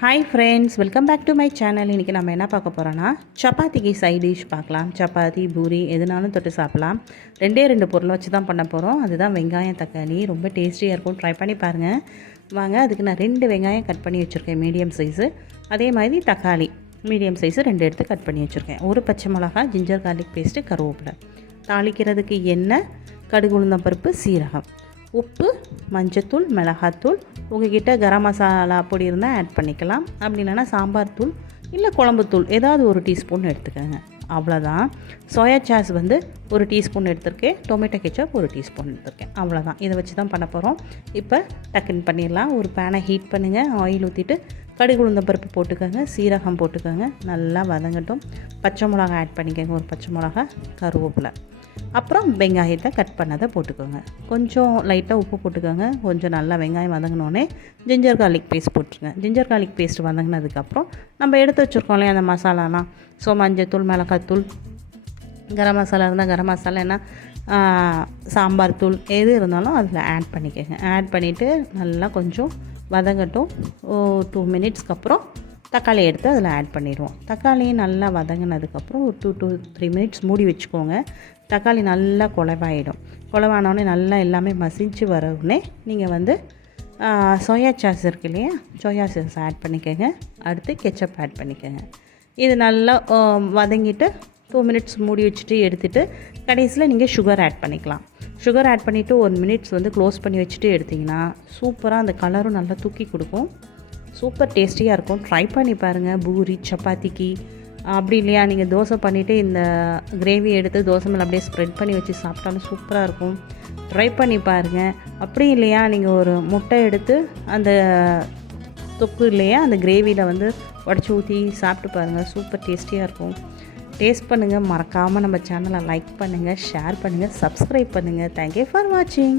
Hi friends, welcome back to my channel. இன்றைக்கி நம்ம என்ன பார்க்க போகிறோன்னா சப்பாத்திக்கு சைட் டிஷ் பார்க்கலாம். சப்பாத்தி, பூரி எதுனாலும் தொட்டு சாப்பிட்லாம். ரெண்டு பொருளை வச்சு தான் பண்ண போகிறோம். அதுதான் வெங்காயம், தக்காளி. ரொம்ப டேஸ்டியாக இருக்கும். ட்ரை பண்ணி பாருங்கள். வாங்க, அதுக்கு நான் 2 வெங்காயம் கட் பண்ணி வச்சுருக்கேன், மீடியம் சைஸு. அதே மாதிரி தக்காளி மீடியம் சைஸு 2 எடுத்து கட் பண்ணி வச்சுருக்கேன். ஒரு பச்சை மிளகா, ஜிஞ்சர் கார்லிக் பேஸ்ட்டு, கருவேப்பிலை. தாளிக்கிறதுக்கு எண்ணெய், கடுகு, உளுந்தம் பருப்பு, சீரகம், உப்பு, மஞ்சத்தூள், மிளகாத்தூள். உங்கள்கிட்ட கரம் மசாலா பொடி இருந்தால் ஆட் பண்ணிக்கலாம். அப்படி இல்லைனா சாம்பார் தூள் இல்லை குழம்புத்தூள் ஏதாவது ஒரு டீஸ்பூன் எடுத்துக்கோங்க. அவ்வளோதான். சோயா சாஸ் வந்து ஒரு டீஸ்பூன் எடுத்திருக்கேன். டொமேட்டோ கெச்சப் ஒரு டீஸ்பூன் எடுத்திருக்கேன். அவ்வளோதான். இதை வச்சு தான் பண்ண போகிறோம். இப்போ டக்குன்னு பண்ணிடலாம். ஒரு பேனை ஹீட் பண்ணுங்கள். ஆயில் ஊற்றிட்டு கடுகு, உளுந்தம் பருப்பு போட்டுக்கோங்க, சீரகம் போட்டுக்கோங்க. நல்லா வதங்கட்டும். பச்சை மிளகா ஆட் பண்ணிக்கோங்க, ஒரு பச்சை மிளகா, கருவேப்பிலை. அப்புறம் வெங்காயத்தை கட் பண்ணதை போட்டுக்கோங்க. கொஞ்சம் லைட்டாக உப்பு போட்டுக்கோங்க. கொஞ்சம் நல்லா வெங்காயம் வதங்கினோடனே ஜிஞ்சர் கார்லிக் பேஸ்ட் போட்டுருங்க. ஜிஞ்சர் கார்லிக் பேஸ்ட் வதங்கினதுக்கப்புறம் நம்ம எடுத்து வச்சுருக்கோம் இல்லையா அந்த மசாலாலாம். ஸோ மஞ்சத்தூள், மிளகாத்தூள், கரம் மசாலா இருந்தால் கரம் மசாலா, என்ன சாம்பார் தூள் எது இருந்தாலும் அதில் ஆட் பண்ணிக்கோங்க. ஆட் பண்ணிவிட்டு நல்லா கொஞ்சம் வதங்கட்டும். 2 மினிட்ஸ்க்கு அப்புறம் தக்காளி எடுத்து அதில் ஆட் பண்ணிடுவோம். தக்காளி நல்லா வதங்கினதுக்கப்புறம் ஒரு 2 to 3 மினிட்ஸ் மூடி வச்சுக்கோங்க. தக்காளி நல்லா குழவாயிடும். குழவானோடனே நல்லா எல்லாமே மசிஞ்சு வரவுடனே நீங்கள் வந்து சோயா சாஸ் இருக்கு இல்லையா, சோயா சாஸ் ஆட் பண்ணிக்கோங்க. அடுத்து கெச்சப் ஆட் பண்ணிக்கோங்க. இது நல்லா வதங்கிட்டு 2 மினிட்ஸ் மூடி வச்சுட்டு எடுத்துகிட்டு கடைசியில் நீங்கள் சுகர் ஆட் பண்ணிக்கலாம். சுகர் ஆட் பண்ணிவிட்டு 1 மினிட்ஸ் வந்து க்ளோஸ் பண்ணி வச்சுட்டு எடுத்திங்கன்னா சூப்பராக அந்த கலரும் நல்லா தூக்கி கொடுக்கும். சூப்பர் டேஸ்டியாக இருக்கும். ட்ரை பண்ணி பாருங்கள். பூரி, சப்பாத்திக்கு. அப்படி இல்லையா நீங்கள் தோசை பண்ணிவிட்டு இந்த கிரேவி எடுத்து தோசை மேலே அப்படியே ஸ்ப்ரெட் பண்ணி வச்சு சாப்பிட்டாலும் சூப்பராக இருக்கும். ட்ரை பண்ணி பாருங்கள். அப்படி இல்லையா நீங்கள் ஒரு முட்டை எடுத்து அந்த தொக்கு இல்லையா அந்த கிரேவியில் வந்து உடச்சி ஊற்றி சாப்பிட்டு பாருங்கள். சூப்பர் டேஸ்டியாக இருக்கும். டேஸ்ட் பண்ணுங்கள். மறக்காமல் நம்ம சேனலை லைக் பண்ணுங்கள், ஷேர் பண்ணுங்கள், சப்ஸ்கிரைப் பண்ணுங்கள். தேங்க்யூ ஃபார் வாட்சிங்.